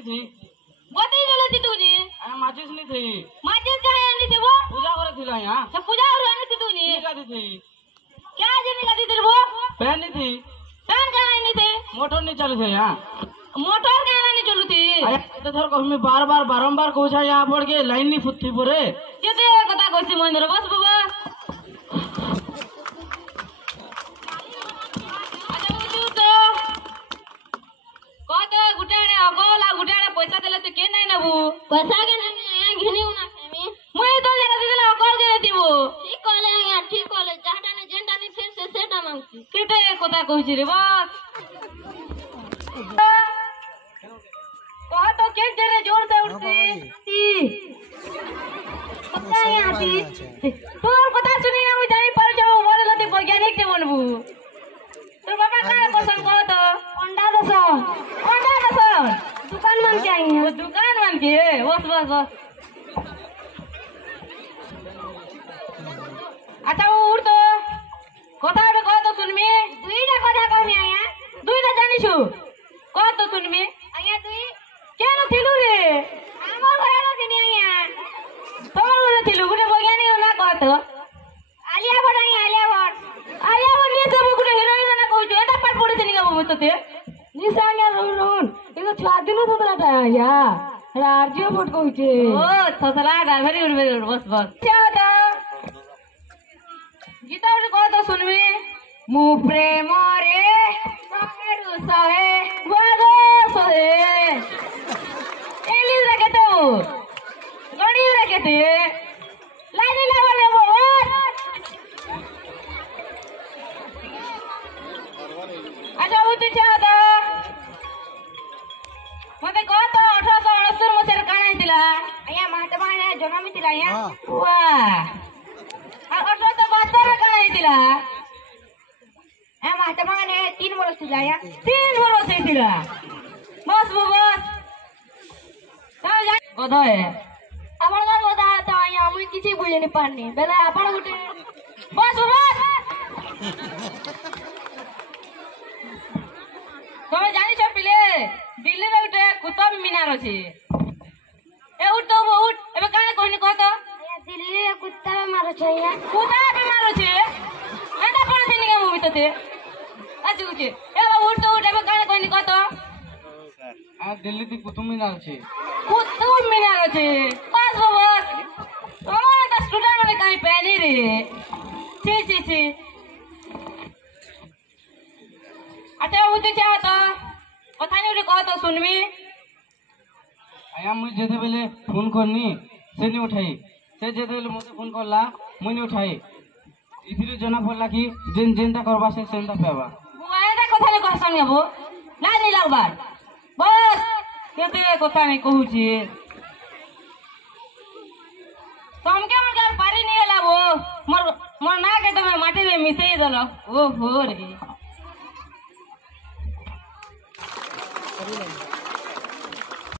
नहीं थी बत्ती जलती तू नी माचिस नहीं थी माचिस कहाँ आनी थी वो पूजा करे थी यहाँ तो पूजा और आनी थी तू नी निकाली थी क्या जी निकाली थी वो पहन नहीं थी फैन कहाँ आनी थी मोटर नहीं चली थी यहाँ मोटर कहाँ आनी चलू थी तो थोड़ा कहूँ मैं बार बारंबार कहूँ यहाँ पड़ के लाइन नहीं फुटती पूरे ये तो कथा कहती महेंद्र बस बाबा अच्छा बुझू तो कह तो गुटाड़े अगला गुटाड़े पैसा देले तो के नहीं नबू पैसा के नहीं यहाँ घिनी उना सेमी मुई तो जरा दिले अकल के देबो ठीक कहले यहाँ ठीक कहले जाटा ने जेंटा ने से सेटा मांगती केते कथा कहूची रे बस कह तो के जरे जोर से उठती पता है आती तोर कथा सुनी ना मुई जाई पर जाऊ मोर गति वैज्ञानिक के बनबू तोर बाबा का पसंद कह तो अंडा दस दुकान मान के आई है दुकान मान के बस अच्छा उड़ तो कथा बे कह तो सुनमी दुईटा कथा कहनी आया दुईटा जानिछु कह तो सुनमी आया दुई क्या न थिलु रे हमर घर दिनी आया तमर घर थिलु गुटे वैज्ञानिक ना कह तो आलिया भट्ट ये सब गुटे हीरोइन ना कहू एटा पाठ पढे थिनी का मत ते निसांगा रोन एगो छादिनो तोरा था या राजियो भट्ट कहू छे ओ थथला ड्राइवरी उड़बे बस क्या तो गीता कह तो सुनबी मु प्रेम रे सहेरु सहे बागो सहे इंग्लिश रखे तो गणित रखे थे लाइन लगा वो अच्छा वो तो क्या था मते कह तो 1869 मसीह काना हिला आया महात्मा ने जन्म हिला या वाह 1872 काना हिला ए महात्मा ने 3 वर्ष हिला या 3 वर्ष हिला बस गधा है आपण का गधा तो आया मुई किछि बुझेनी पानी बेला आपण गुटे बस तमे जानि छ पिले दिल्ली रे गुटे कुतुब मीनार अछि ए उठ एबे काने कहनी कह तो दिल्ली रे कुत्ता मार छै या कुत्ता पे मार छै एटा पण दिनी के मुई तते आजु के ए उठ एबे काने कहनी कह तो आ दिल्ली ती कुतुब मीनार छे कुतुब मीनार छे बस हमारा तो स्टूडेंट ने कहीं पहनी रे छी अच्छा वो तो क्या होता पता नहीं उन्हें कहा तो सुनवी आया मुझे जेते बेले फोन करनी से नहीं उठाई से जेते बेले मुझे फोन करला मुझे नहीं उठाई इथिरे जना पड़ला कि जेनता करबा से सेंता पेबा वो आएगा कथा नहीं कह संगे वो ना नहीं लगबार बस केते कथा नहीं कहू छी तमके मन पारी नहीं होला वो मोर ना के तमे माटी में मिसई देलो ओ हो रे